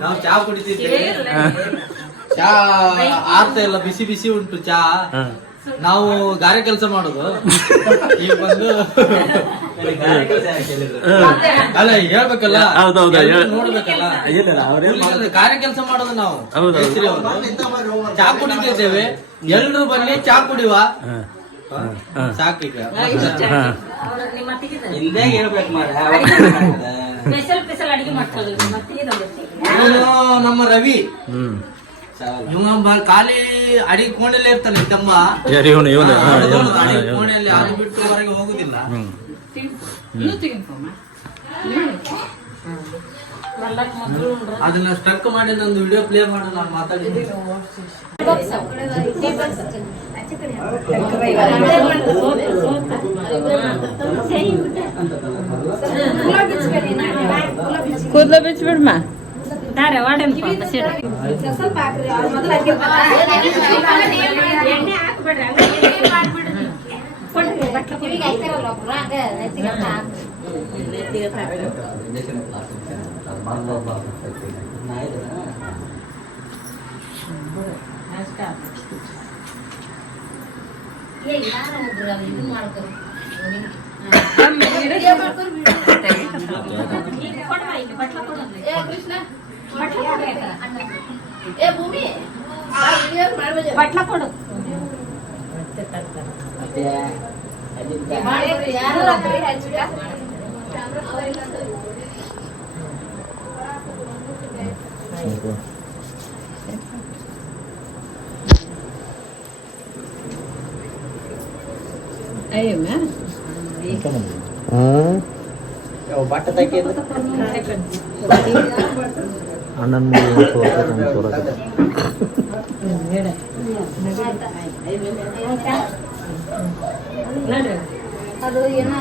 ನಾವು ಚಾ ಕುಡಿತಿದ್ದೇವೆ. ಚಾ ಆಗ್ತಾ ಇಲ್ಲ, ಬಿಸಿ ಬಿಸಿ ಉಂಟು ಚಾ. ನಾವು ಗಾರೆ ಕೆಲಸ ಮಾಡೋದು. ಈಗ ಬಂದು ಅಲ್ಲ ಹೇಳ್ಬೇಕಲ್ಲ, ನೋಡ್ಬೇಕಲ್ಲ, ಗಾರೆ ಕೆಲಸ ಮಾಡೋದು ನಾವು. ಚಾ ಕುಡಿತಿದ್ದೇವೆ, ಎಲ್ರು ಬನ್ನಿ ಚಾ ಕುಡಿವ. ಸಾಕೀಗ ಇಲ್ಲೇ ಹೇಳ್ಬೇಕು ಮಾರ್ರೆ. ನಮ್ಮ ರವಿ ಖಾಲಿ ಅಡಿಗೆ ಕೋಣೆಲ್ಲೇ ಇರ್ತಾನೆ ತಮ್ಮ. ಅಡಿಗೆ ಕೋಣೆಯಲ್ಲಿ ಅದು ಬಿಟ್ಟು ಹೊರಗೆ ಹೋಗುದಿಲ್ಲ. ಅದನ್ನ ಸ್ಟಕ್ ಮಾಡಿ ನಂದು ವಿಡಿಯೋ ಪ್ಲೇ ಮಾಡಲ್ಲ, ಮಾತಾಡಿದ್ದೀನಿ. ಕೂದಲ ಬಿಚ್ಚಿಬಿಡ್ಮ ಬಟ್ಲ ಕೊಡು. ಬಟ್ಟ ತಕ್ಕೆ ಅಣ್ಣನ ಅದು ಏನೋ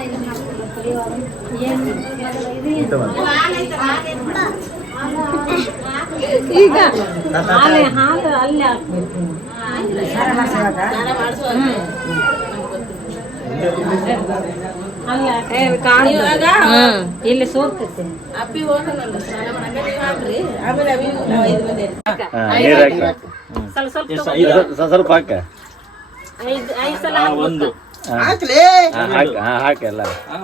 ಈಗ ಹಾಲು ಅಲ್ಲಿ ಹಾಕ್ಬೇಕು. ಇಲ್ಲಿ ಸೋರ್ತೈತೆ. ಸ್ವಲ್ಪ ಹಾಕ, ಒಂದು ಹಾಕಲ್ಲ,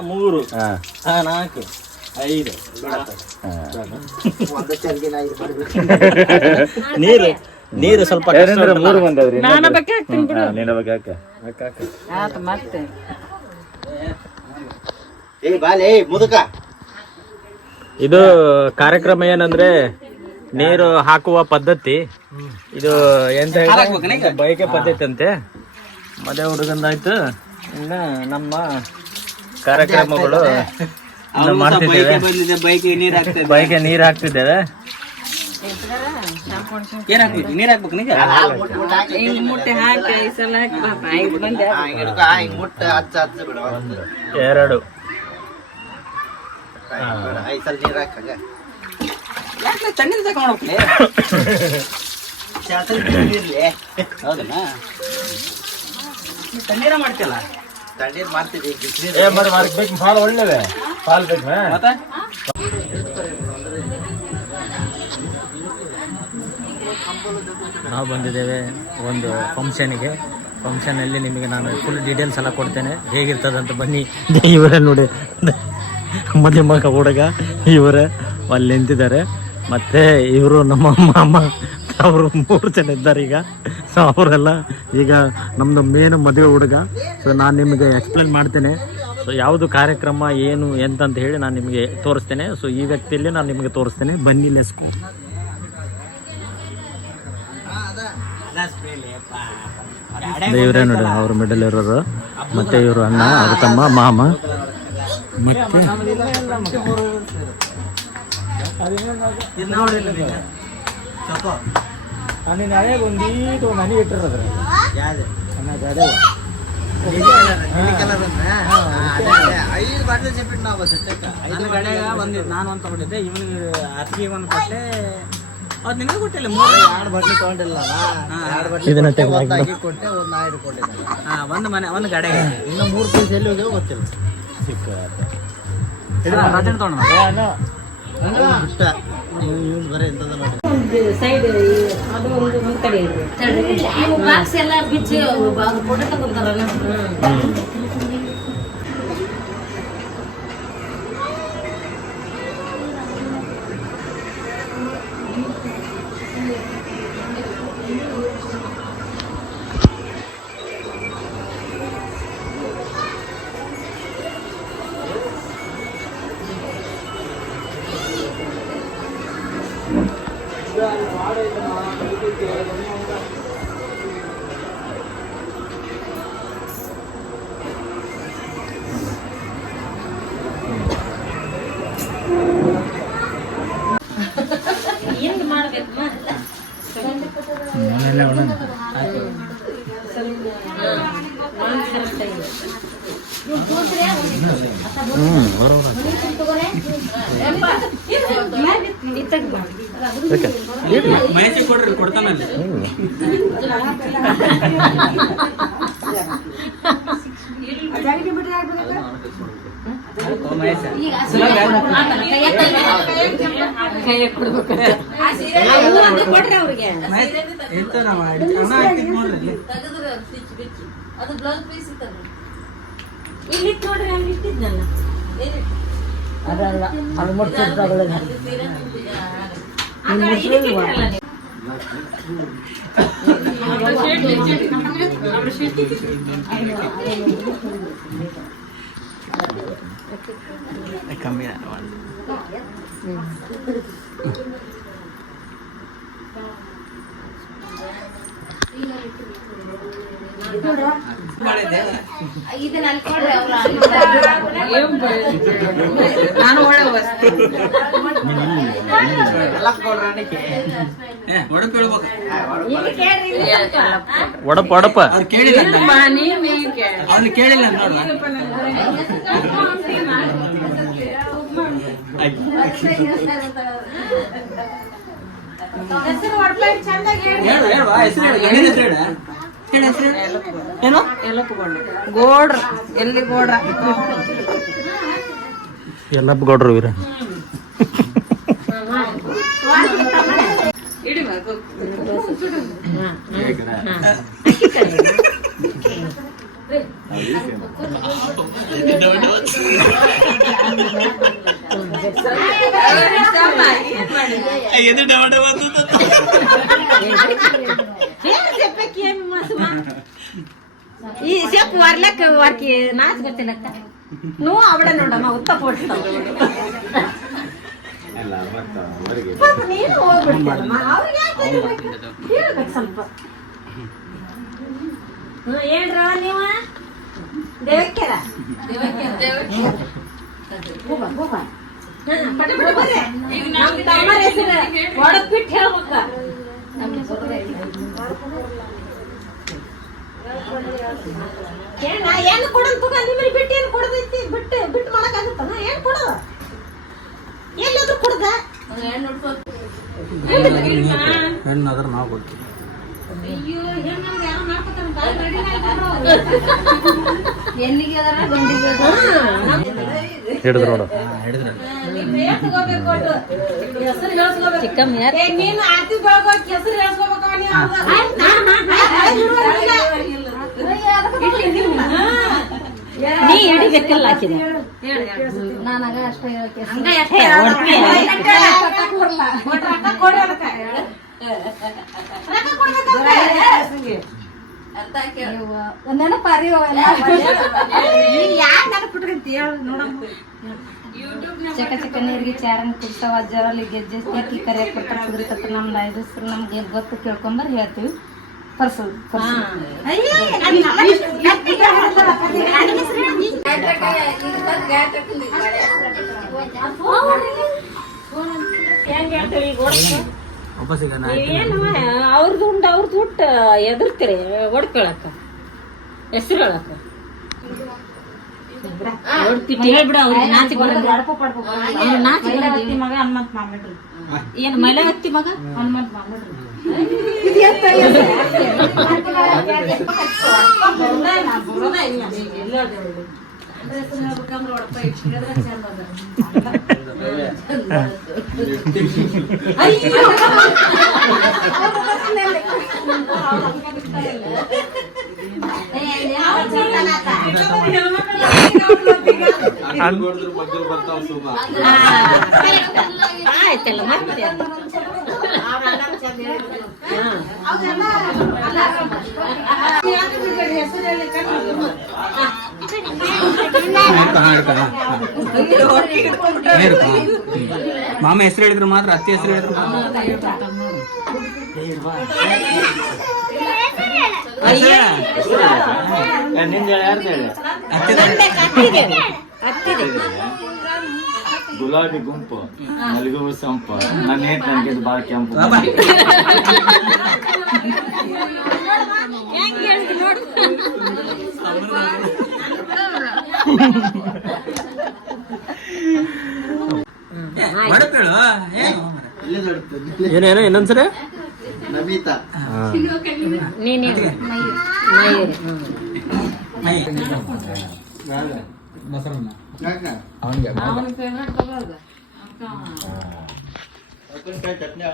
3 4 5 ನೀರು ನೀರು ಸ್ವಲ್ಪ 3 ಬಂದವ್ರಿ. ನಾನು ಬಗ್ಗೆ ಹಾಕ್ತೀನಿ ಬಿಡು. ನೀನ ಬಗ್ಗೆ ಹಾಕ ಆತ ಮತ್ತೆ ಇದು ಕಾರ್ಯಕ್ರಮ ಏನಂದ್ರೆ ನೀರು ಹಾಕುವ ಪದ್ಧತಿ. ಇದು ಎಂತ ಹೇಳಿದ್ರೆ ಬಯಕೆ ಪದ್ಧತಿ ಅಂತೆ. ಮದುವೆ ಹುಡುಗಂದಾಯ್ತು. ಇನ್ನ ನಮ್ಮ ಕಾರ್ಯಕ್ರಮಗಳು ಮಾಡ್ತಿದ್ದೇವೆ. ಬೈಕೆ ನೀರು ಹಾಕ್ತಿದ್ದೇವೆ. ಏನ್ ಹಾಕ್ಬೇಕು? ನೀರ್ ಹಾಕ್ಬೇಕು. ಮುಟ್ಟೆ ಹಾಕಿ ಐಸಲ ಎರಡು ತಣ್ಣೀರ್ ತಕ ಮಾಡ್ಬೇಕ್ಲಿ. ಹೌದಲ್ಲ, ತಣ್ಣೀರ ಮಾಡ್ತಿಲ್ಲ. ತಣ್ಣೀರ್ ಮಾಡ್ತಿದ್ದೆ. ಹಾಲು ಒಳ್ಳೆವೆ, ಹಾಲು ಬೇಕು ಮತ್ತೆ. ನಾವು ಬಂದಿದ್ದೇವೆ ಒಂದು ಫಂಕ್ಷನ್ಗೆ. ಫಂಕ್ಷನಲ್ಲಿ ನಿಮಗೆ ನಾನು ಫುಲ್ ಡೀಟೇಲ್ಸ್ ಎಲ್ಲ ಕೊಡ್ತೇನೆ, ಹೇಗಿರ್ತದಂತ. ಬನ್ನಿ. ಇವರೇ ನೋಡಿ, ಮಧ್ಯಮಗ ಹುಡುಗ ಇವರೇ ಅಲ್ಲಿ ನಿಂತಿದ್ದಾರೆ. ಮತ್ತು ಇವರು ನಮ್ಮ ಮಾಮ, ಅವರು 3 ಜನ ಇದ್ದಾರೆ ಈಗ. ಸೊ ಅವರೆಲ್ಲ ಈಗ ನಮ್ಮದು ಮೇನ್ ಮದುವೆ ಹುಡುಗ. ಸೊ ನಾನು ನಿಮಗೆ ಎಕ್ಸ್ಪ್ಲೇನ್ ಮಾಡ್ತೇನೆ. ಸೊ ಯಾವುದು ಕಾರ್ಯಕ್ರಮ ಏನು ಎಂತಂತ ಹೇಳಿ ನಾನು ನಿಮಗೆ ತೋರಿಸ್ತೇನೆ. ಸೊ ಈ ವ್ಯಕ್ತಿಯಲ್ಲಿ ನಾನು ನಿಮಗೆ ತೋರಿಸ್ತೇನೆ. ಬನ್ನಿ, ಲೆಸ್ಕು. ಇವರೇ ನೋಡಿ, ಅವ್ರ ಮಿಡಲ್ ಇರೋರು. ಮತ್ತೆ ಇವರು ಅಣ್ಣ, ಅವ್ರ ತಮ್ಮ, ಮಾಮ. ಮತ್ತೆ ಒಂದೀಟು ಮನೆ ಇಟ್ಟಿರೋದ್ರ ನಾನು ಒಂದು ತಗೊಂಡಿದ್ದೆ. ಇವನಿಗೆ ಅತ್ತಿಗೆ ಒಂದು ಕೊಟ್ಟೆ. ಅದು ನಿಮಗೆ ಕೊಟ್ಟಿಲ್ಲ. 2 ಬಟ್ಲಿ ತಗೊಂಡಿಲ್ಲ. ಕೊಟ್ಟೆ, ಒಂದು ಆಯ್ಡು ಕೊಟ್ಟಿದ್ದೆ. ಒಂದು ಮನೆ, ಒಂದು ಗಡೆಗೆ. ಇನ್ನು 3 ಪೀಸ್ ಎಲ್ಲಿ ಹೋಗ್ಯೋ ಗೊತ್ತಿಲ್ಲ. ಸಿಕ್ಕ ಸೈಡ್ ಅದು ಒಂದು ಕಡೆ ಬಾಕ್ಸ್ ಎಲ್ಲ ಬಿಚ್ಚಿ ಫೋಟೋ ತಗೊಂತಾರಲ್ಲ. ಹೆಂಗ್ ಮಾಡ್ಬೇಕು ಕೊಡ್ರಿ ಕೊಡ್ತಾನಲ್ಲಿ ಕೊಡ್ರಿ ಅವ್ರಿಗೆ. ಇಲ್ಲಿ ನೋಡ್ರಿ ಅಲ್ಲಿ ಇಟ್ಟಿದ್ನಲ್ಲ. ಅದಲ್ಲ ಅದು ಮುಟ್ಸಿದ್ರೆ ಕಮ್ಮಿ ನಾನು ಒಳ್ಳೆ ವಸ್ತಿ ಒಡಪ ಒಡಪ ಅವ್ರು ಕೇಳಿಲ್ಲ ಅವ್ರು ಕೇಳಿಲ್ಲ ನೋಡ್ರ ಏನು ಗೋಡ್ರ ಎಲ್ಲಿ ಗೋಡ್ರ ಎಲ್ಲಪ್ಪ ಗೌಡ್ರು ಇವ್ರ ఈ సేపు వర్లకి వారికి నాచు ಗೊತ್ತಿಲ್ಲಕ್ಕ నువ్వు అవడ ನೋಡಮ್ಮ ಉತ್ತ ಪೋಡ್ತಾವ ನೀನು ಹೋಗ್ಬಿಡ್ತಮ್ಮ ಅವ್ರಿಗೆ ಯಾಕೆ ಹೇಳ್ಬೇಕು ಸ್ವಲ್ಪ ಏನ್ರ ನೀವ ದೇವಕ್ಕೆರ ಒಡಪಿಟ್ಟು ಹೇಳ್ಬೇಕ ಏನು ಕೊಡಂತ ನಿಮ್ಗೆ ಬಿಟ್ಟು ಏನು ಕೊಡದೈತಿ ಬಿಟ್ಟು ಬಿಟ್ಟು ಮಾಡಕ್ಕಾಗುತ್ತನ ಏನು ಕೊಡೋದು ಎಲ್ಲಾದ್ರೂ ಕೊಡದ ಹೆಣ್ಣಾದ್ರ ನಾವು ಕೊಡ್ತೀವಿ ಅಯ್ಯೋ ಹೆಣ್ಣಾಗ ಯಾರು ಮಾಡ್ಕೊತಾರ ಎಲ್ಲಿಗೆ ಗಂಡಿಗೆ ಹಿಡಿದ್ರು ನೋಡು ನೀನು ಆರ್ತಿ ಬೆಳಗೋಗಿ ಹೆಸರು ಹೇಳ್ಸ್ಕೋಬೇಕ ನೀ ಹಿಡಿಬೇಕಲ್ಲ ಹಾಕಿದೆ ನನಗ ಅಷ್ಟೇ ನೆನಪಾರಿ ಯಾರು ನೆನಪಿಟ್ಕಂತ ಹೇಳು ನೋಡಮ್ಮ ಚಕ ಚಕ ನೀರಿಗೆ ಚಾರನ್ ಕುಡ್ತಾವ ಜರಲ್ಲಿ ಗೆಜ್ಜೆ ಸ್ನೇಕಿ ಕರಿಯಾಕ ಕೊಡ್ತಾರ ಕುದುರಿತಪ್ಪ ನಮ್ದು ಹೆಸರು ನಮ್ಗೆ ಗೊತ್ತು ಕೇಳ್ಕೊಂಬರ್ ಹೇಳ್ತೀವಿ ಪರ್ಸಲ್ ಏನು ಅವ್ರದ್ದು ಉಂಡು ಅವ್ರದ್ದು ಉಟ್ಟು ಎದುರ್ತೀರಿ ಹೊಡ್ಕೊಳಕ್ಕ ಹೆಸರು ಹೇಳಕ್ಕ ಹೇಳ್ಬಿಡ ಅವ್ರಿಗೆ ನಾಚಿಕೆ ಮಗ ಹನುಮಂತ ಮಾಡ್ಬಿಡ್ರಿ ಏನು ಮಲೆ ಹತ್ತಿ ಮಗ ಹನುಮಂತ ಮಾಡ್ಬಿಡ್ರಿ ನೋಡಿದ್ರು ಮಗ್ಗಲ್ ಬರ್ತಾವ ಸುಮ್ಮ. ಆಯ್ತಲ್ಲ ಮತ್ತೆ ಮಾಮ ಹೆಸರು ಹೇಳಿದ್ರು ಮಾತ್ರ ಅತ್ತೆ ಹೆಸರು ಹೇಳಿದ್ರು ಗುಲಾಬಿ ಗುಂಪು ಮಲ್ಲಿಗೆ ಹೂ ಸಂಪು ನನ್ನ ನನಗೆ ಬಾಳ ಕೆಂಪು ಏನೇನೋ ಇನ್ನೊಂದ್ಸರಿ ನಮಿತಾ ನೀನೇ ಚಟ್ನಿ